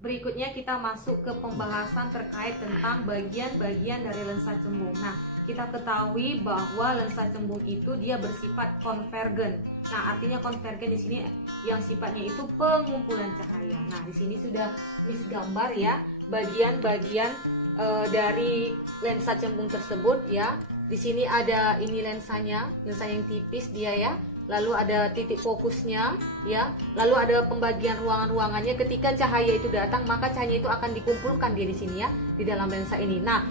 Berikutnya kita masuk ke pembahasan terkait tentang bagian-bagian dari lensa cembung. Nah, kita ketahui bahwa lensa cembung itu dia bersifat konvergen. Nah, artinya konvergen di sini yang sifatnya itu pengumpulan cahaya. Nah, di sini sudah Miss gambar ya bagian-bagian dari lensa cembung tersebut ya. Di sini ada ini lensanya, lensa yang tipis dia ya. Lalu ada titik fokusnya ya, lalu ada pembagian ruangan-ruangannya. Ketika cahaya itu datang, maka cahaya itu akan dikumpulkan dia di sini ya, di dalam lensa ini. Nah,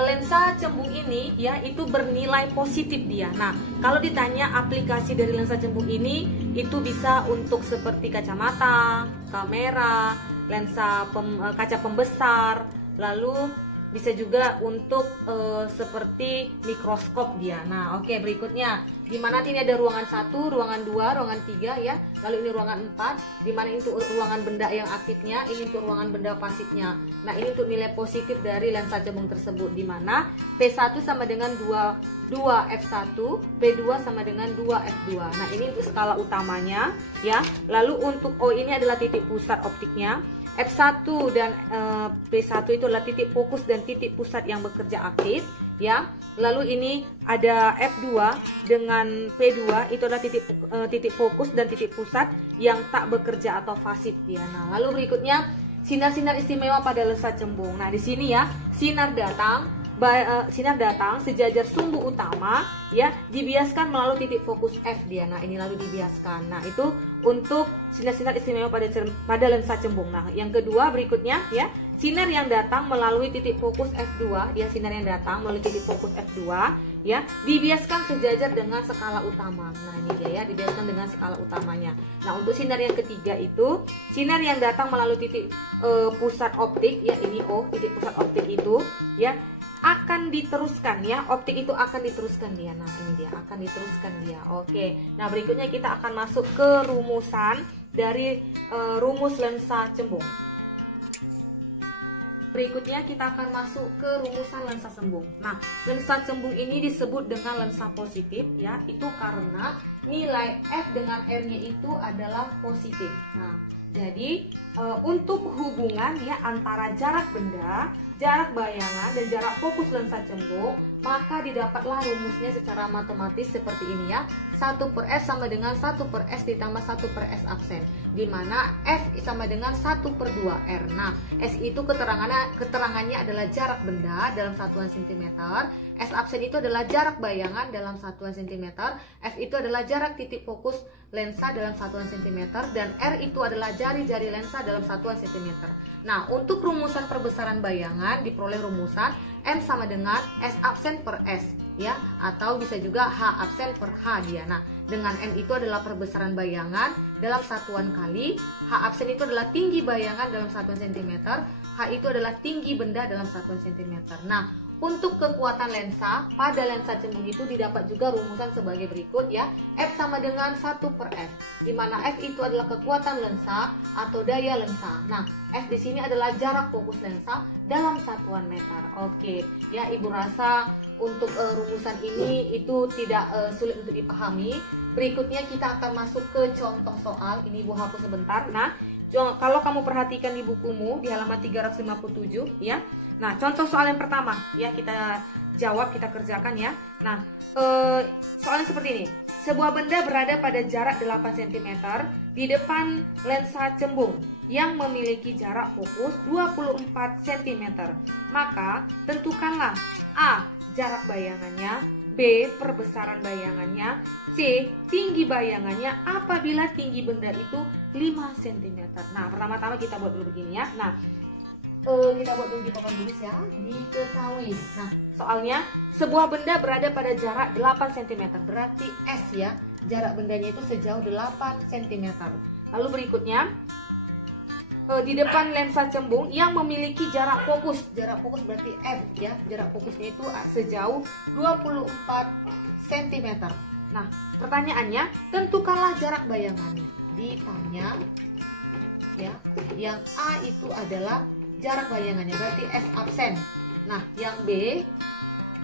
lensa cembung ini ya itu bernilai positif dia. Nah, kalau ditanya aplikasi dari lensa cembung ini, itu bisa untuk seperti kacamata, kamera, lensa kaca pembesar, lalu bisa juga untuk seperti mikroskop dia. Nah, oke, berikutnya dimana ini ada ruangan 1, ruangan 2, ruangan 3 ya. Lalu ini ruangan 4, dimana ini untuk ruangan benda yang aktifnya, ini untuk ruangan benda pasifnya. Nah, ini untuk nilai positif dari lensa cembung tersebut, dimana P1 sama dengan 2F1, P2 sama dengan 2F2. Nah, ini untuk skala utamanya ya. Lalu untuk O ini adalah titik pusat optiknya. F1 dan P1 itu adalah titik fokus dan titik pusat yang bekerja aktif ya. Lalu ini ada F2 dengan P2 itu adalah titik fokus dan titik pusat yang tak bekerja atau pasif dia. Nah, lalu berikutnya sinar-sinar istimewa pada lensa cembung. Nah, di sini ya sinar datang sejajar sumbu utama ya dibiaskan melalui titik fokus F dia. Nah, ini lalu dibiaskan. Nah, itu untuk sinar-sinar istimewa pada lensa cembung. Nah, yang kedua berikutnya ya, sinar yang datang melalui titik fokus F2 ya, sinar yang datang melalui titik fokus F2 ya dibiaskan sejajar dengan skala utama. Nah, ini dia ya, dibiaskan dengan skala utamanya. Nah, untuk sinar yang ketiga itu sinar yang datang melalui titik pusat optik ya, ini O, titik pusat optik itu ya akan diteruskan ya, optik itu akan diteruskan dia. Nah, ini dia akan diteruskan dia. Oke, nah berikutnya kita akan masuk ke rumusan dari rumus lensa cembung. Berikutnya kita akan masuk ke rumusan lensa cembung. Nah, lensa cembung ini disebut dengan lensa positif ya, itu karena nilai F dengan R-nya itu adalah positif. Nah, jadi untuk hubungan ya antara jarak benda, jarak bayangan, dan jarak fokus lensa cembung, maka didapatlah rumusnya secara matematis seperti ini ya. 1/S sama dengan 1/S ditambah 1/S absen, dimana F sama dengan 1/2R. Nah, S itu keterangannya adalah jarak benda dalam satuan cm, S absen itu adalah jarak bayangan dalam satuan cm, F itu adalah jarak titik fokus lensa dalam satuan cm, dan R itu adalah jari-jari lensa dalam satuan cm. Nah, untuk rumusan perbesaran bayangan diperoleh rumusan M sama dengan S absen per S ya, atau bisa juga H absen per H dia. Nah, dengan M itu adalah perbesaran bayangan dalam satuan kali, H absen itu adalah tinggi bayangan dalam satuan cm, H itu adalah tinggi benda dalam satuan cm. Nah, untuk kekuatan lensa pada lensa cembung itu didapat juga rumusan sebagai berikut ya. F sama dengan 1/F, di mana F itu adalah kekuatan lensa atau daya lensa. Nah, F di sini adalah jarak fokus lensa dalam satuan meter. Oke, ya Ibu rasa untuk rumusan ini itu tidak sulit untuk dipahami. Berikutnya kita akan masuk ke contoh soal. Ini Ibu hapus sebentar. Nah, kalau kamu perhatikan di bukumu di halaman 357 ya. Nah, contoh soal yang pertama ya kita jawab, kita kerjakan ya. Nah, soalnya seperti ini. Sebuah benda berada pada jarak 8 cm di depan lensa cembung yang memiliki jarak fokus 24 cm. Maka tentukanlah A. jarak bayangannya, B. perbesaran bayangannya, C. tinggi bayangannya apabila tinggi benda itu 5 cm. Nah, pertama-tama kita buat dulu begini ya. Nah, kita buat dulu di papan tulis ya, diketahui. Nah, soalnya sebuah benda berada pada jarak 8 cm, berarti S ya, jarak bendanya itu sejauh 8 cm. Lalu berikutnya di depan lensa cembung yang memiliki jarak fokus berarti F ya, jarak fokusnya itu sejauh 24 cm. Nah, pertanyaannya, tentukanlah jarak bayangannya. Ditanya ya, yang A itu adalah jarak bayangannya berarti S absen. Nah, yang B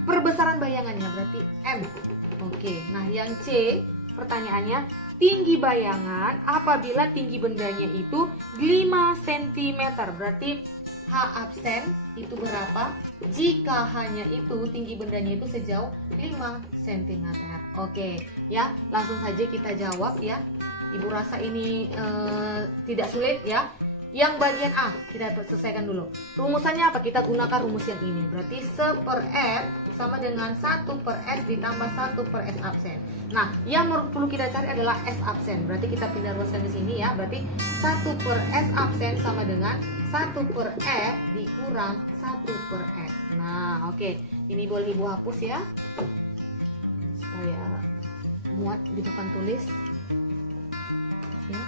perbesaran bayangannya berarti M. Oke, nah yang C pertanyaannya, tinggi bayangan apabila tinggi bendanya itu 5 cm. Berarti H absen itu berapa jika hanya itu tinggi bendanya itu sejauh 5 cm. Oke, ya, langsung saja kita jawab ya. Ibu rasa ini tidak sulit ya. Yang bagian A kita selesaikan dulu. Rumusannya apa? Kita gunakan rumus yang ini. Berarti 1/R sama dengan 1/S ditambah 1/S absen. Nah, yang perlu kita cari adalah S absen. Berarti kita pindah ruaskan di sini ya. Berarti 1/S absen sama dengan 1/E dikurang 1/S. Nah, oke. Ini boleh Ibu hapus ya, supaya muat di papan tulis. Ya.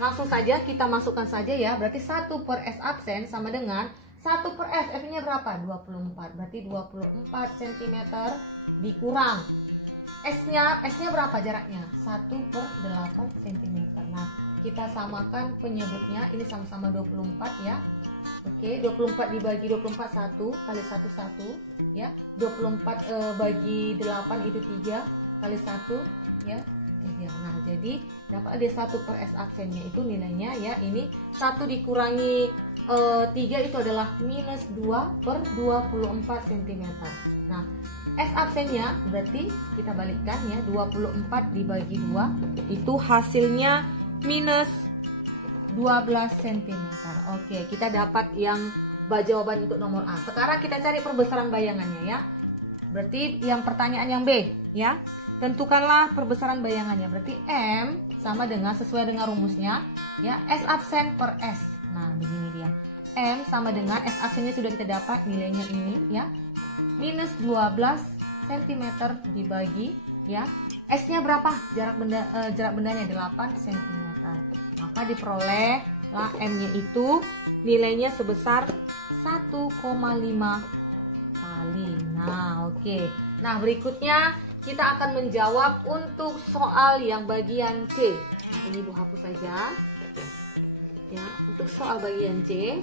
Langsung saja kita masukkan saja ya. Berarti 1/S absen sama dengan 1/S. F-nya berapa? 24. Berarti 24 cm dikurang S-nya berapa jaraknya? 1/8 cm. Nah, kita samakan penyebutnya. Ini sama-sama 24 ya. Oke, 24 dibagi 24 1 kali 1 1 ya. 24 bagi 8 itu 3 kali 1 ya. Nah, jadi dapat ada 1/S absennya itu nilainya ya, ini 1 dikurangi 3 itu adalah minus 2/24 cm. Nah, S absennya berarti kita balikkan ya, 24 dibagi 2 itu hasilnya minus 12 cm. Oke, kita dapat yang jawaban untuk nomor A. Sekarang kita cari perbesaran bayangannya ya. Berarti yang pertanyaan yang B ya. Tentukanlah perbesaran bayangannya. Berarti M sama dengan, sesuai dengan rumusnya ya, S absen per S. Nah, begini dia. M sama dengan S absennya sudah kita dapat, nilainya ini ya. Minus 12 cm dibagi ya. S-nya berapa? Jarak bendanya 8 cm. Maka diperolehlah M-nya itu nilainya sebesar 1,5 kali. Nah, oke. Nah, berikutnya kita akan menjawab untuk soal yang bagian C. Nah, ini Ibu hapus saja. Ya, untuk soal bagian C,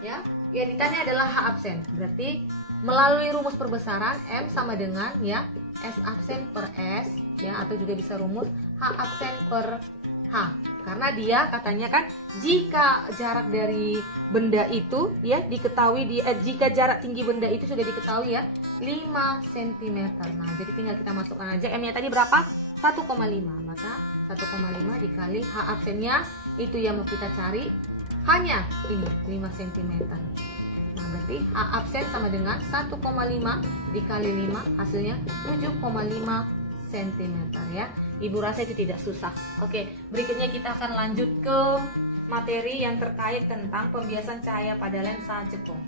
ya, yang ditanya adalah H absen. Berarti melalui rumus perbesaran M sama dengan ya S absen per S ya, atau juga bisa rumus H absen per H. Karena dia katanya kan jika jarak dari benda itu ya diketahui jika jarak tinggi benda itu sudah diketahui ya 5 cm. Nah, jadi tinggal kita masukkan aja M-nya tadi berapa? 1,5. Maka 1,5 dikali H absennya itu yang mau kita cari hanya ini 5 cm. Nah, berarti H absen sama dengan 1,5 dikali 5 hasilnya 7,5 cm ya. Ibu rasa itu tidak susah. Oke, berikutnya kita akan lanjut ke materi yang terkait tentang pembiasan cahaya pada lensa cekung.